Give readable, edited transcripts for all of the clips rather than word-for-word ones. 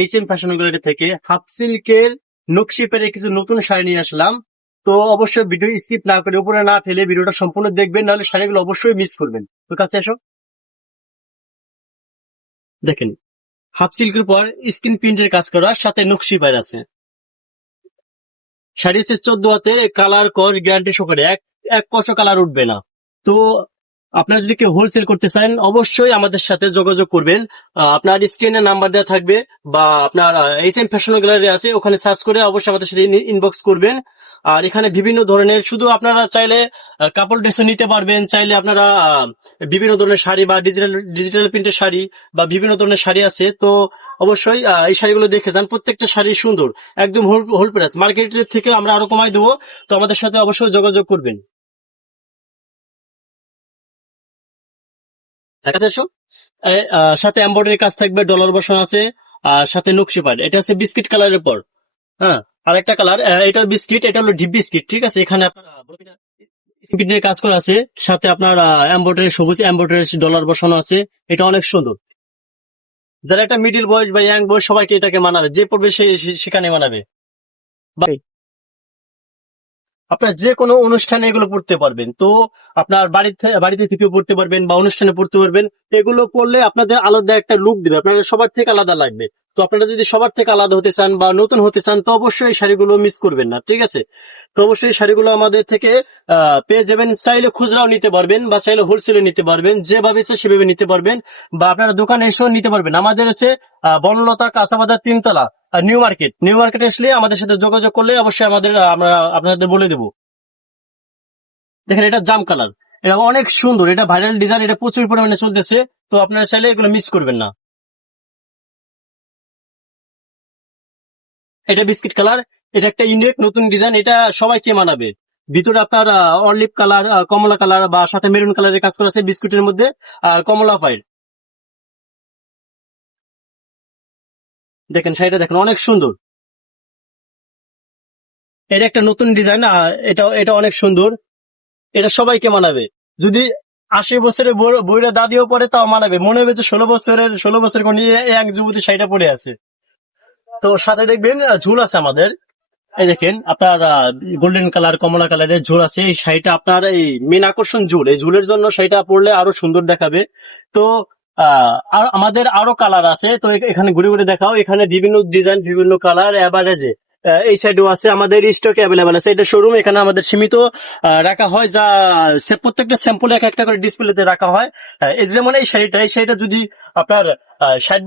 HM fashion gallery থেকে half সিল্কের নকশি পেরে কিছু নতুন শাড়ি নিয়ে আসলাম। তো অবশ্যই ভিডিও স্কিপ না করে উপরে না ফেলে ভিডিওটা সম্পূর্ণ দেখবেন, নাহলে শাড়িগুলো অবশ্যই মিস করবেন। তো কাছে এসো, দেখেন হাফ সিল্কের পর স্ক্রিন প্রিন্টের কাজ করা, সাথে নকশি পার আছে। শাড়ি হচ্ছে 14 হাতের, কালার কর গ্যারান্টি সহকারে, এক এক কষো কালার উঠবে না। তো আপনারা যদি কেউ হোলসেল করতে চান অবশ্যই আমাদের সাথে যোগাযোগ করবেন। আপনার স্ক্রিনে নাম্বার দেওয়া থাকবে, বা আপনার এইচএম ফ্যাশন গ্যালারি আছে, ওখানে সার্চ করে অবশ্যই আমাদের সাথে ইনবক্স করবেন। আর এখানে বিভিন্ন ধরনের, শুধু আপনারা চাইলে কাপড় ড্রেসও নিতে পারবেন, চাইলে আপনারা বিভিন্ন ধরনের শাড়ি বা ডিজিটাল প্রিন্টের শাড়ি বা বিভিন্ন ধরনের শাড়ি আছে। তো অবশ্যই এই শাড়িগুলো দেখে যান, প্রত্যেকটা শাড়ি সুন্দর, একদম হোল প্রাইস, মার্কেটের থেকে আমরা আরো কমাই দেবো। তো আমাদের সাথে অবশ্যই যোগাযোগ করবেন। দেখা যাচ্ছে সাথে এমব্রয়ডারি কাজ থাকবে, ডলার বসানো আছে, আর সাথে নকশি পাড়। এটা আছে বিস্কিট কালারের পর, হ্যাঁ। আর একটা কালার, এটা বিস্কিট, এটা হলো ডিপ বিস্কিট, ঠিক আছে। এখানে আপনার প্রিন্টের কাজ করা আছে, সাথে আপনার এমব্রয়ডারি, সবুজ এমব্রয়ডারি ডলার বসানো আছে। এটা অনেক সুন্দর। যারা একটা মিডিল বয়স বা ইয়াং বয়স, সবাইকে এটাকে মানাবে, যে পড়বে সেখানে মানাবে। আপনার যে কোনো অনুষ্ঠানে এগুলো পড়তে পারবেন। তো আপনার বাড়িতে থেকেও পড়তে পারবেন বা অনুষ্ঠানে পড়তে পারবেন। এগুলো পড়লে আপনাদের আলাদা একটা লুক দিবে, আপনাদের সবার থেকে আলাদা লাগবে। তো আপনারা যদি সবার থেকে আলাদা হতে চান বা নতুন হতে চান, তো অবশ্যই এই শাড়িগুলো মিস করবেন না, ঠিক আছে। তো অবশ্যই এই শাড়িগুলো আমাদের থেকে পেয়ে যাবেন। চাইলে খুচরাও নিতে পারবেন বা চাইলে হোলসেলে নিতে পারবেন, যেভাবে ইচ্ছে সেভাবে নিতে পারবেন, বা আপনারা দোকানে এসেও নিতে পারবেন। আমাদের হচ্ছে বনলতা কাঁচাবাজার 3 তলা, নিউ মার্কেট আসলে আমাদের সাথে যোগাযোগ করলে অবশ্যই আমরা আপনাদের বলে দেবো। দেখেন এটা জাম কালার, এটা অনেক সুন্দর, এটা ভাইরাল ডিজাইন, এটা প্রচুর পরিমাণে চলতেছে। তো আপনারা চাইলে এগুলো মিস করবেন না। এটা বিস্কিট কালার, এটা একটা ইউনিক নতুন ডিজাইন, এটা সবাইকে মানাবে। ভিতরে আপনার অলিভ কালার, কমলা কালার বা সাথে মেরুন কালারের কাজ করা আছে বিস্কুটের মধ্যে, আর কমলা পাইল। দেখেন শাড়িটা দেখেন অনেক সুন্দর। এটা একটা নতুন ডিজাইন, এটা এটা অনেক সুন্দর। এটা সবাইকে মানাবে। যদি 80 বছরের বইরা দাদিও পরে তাও মানাবে, মনে হবে যে 16 বছর কোন এক যুবতী শাড়িটা পরে আছে। তো সাথে দেখবেন ঝুল আছে আমাদের। এই দেখেন আপনার গোল্ডেন কালার, কমলা কালারের ঝুল আছে। এই শাড়িটা আপনার এই মেন আকর্ষণ ঝুল, এই ঝুলের জন্য শাড়িটা পরলে আরো সুন্দর দেখাবে। তো আর আমাদের আরো কালার আছে। তো এখানে ঘুরে ঘুরে দেখাও, এখানে বিভিন্ন ডিজাইন, বিভিন্ন কালার এভারেজে এই সাইডেও আছে, আমাদের স্টকে অ্যাভেলেবেল আছে। এটা শোরুম, এখানে আমাদের সীমিত রাখা হয়, যা প্রত্যেকটা স্যাম্পল এক একটা করে ডিসপ্লেতে রাখা হয়। এই যেমন এই শাড়িটা যদি আপনার 60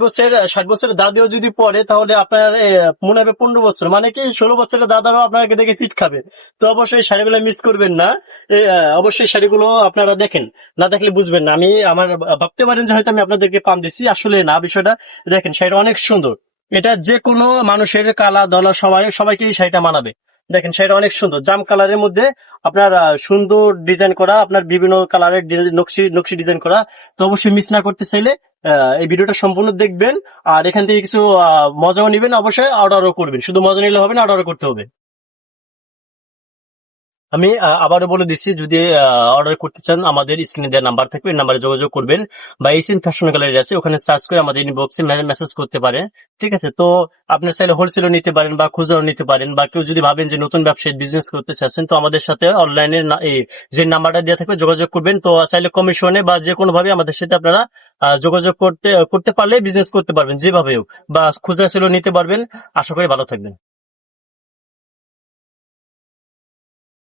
বছরের দাদিও যদি পরে, তাহলে আপনার মনে হবে 15 বছর, মানে কি 16 বছরের দাদারাও আপনাকে দেখে ফিট খাবে। তো অবশ্যই এই শাড়িগুলো মিস করবেন না। অবশ্যই শাড়িগুলো আপনারা দেখেন, না দেখলে বুঝবেন না। আমার ভাবতে পারেন যে হয়তো আমি আপনাদেরকে পাম দিচ্ছি, আসলে না, বিষয়টা দেখেন শাড়িটা অনেক সুন্দর। এটা যে কোনো মানুষের কালা দলা সবাইকে এই শাড়িটা মানাবে। দেখেন শাড়িটা অনেক সুন্দর, জাম কালারের মধ্যে আপনার সুন্দর ডিজাইন করা, আপনার বিভিন্ন কালারের নকশি নকশি ডিজাইন করা। তো অবশ্যই মিস না করতে চাইলে এই ভিডিওটা সম্পূর্ণ দেখবেন। আর এখান থেকে কিছু মজাও নিবেন, অবশ্যই অর্ডারও করবেন। শুধু মজা নিলে হবে না, অর্ডারও করতে হবে। আমি আবারও বলে দিচ্ছি, যদি অর্ডার করতে চান আমাদের স্ক্রিনে দেওয়া নাম্বার থাকবে, এই নাম্বারে যোগাযোগ করবেন, বা এইচএন ফ্যাশন গ্যালারি আছে, ওখানে সার্চ করে আমাদের ইনবক্সে মেসেজ করতে পারেন, ঠিক আছে। তো আপনার চাইলে হোলসেলও নিতে পারেন বা খুচরাও নিতে পারেন, বা কেউ যদি ভাবেন যে নতুন ব্যবসায়ী বিজনেস করতে চাচ্ছেন, তো আমাদের সাথে অনলাইনে যে নাম্বারটা দেওয়া থাকবে যোগাযোগ করবেন। তো চাইলে কমিশনে বা যে কোনো ভাবে আমাদের সাথে আপনারা যোগাযোগ করতে করতে পারলে বিজনেস করতে পারবেন, যেভাবে হোক, বা খুচরা সেলও নিতে পারবেন। আশা করি ভালো থাকবেন।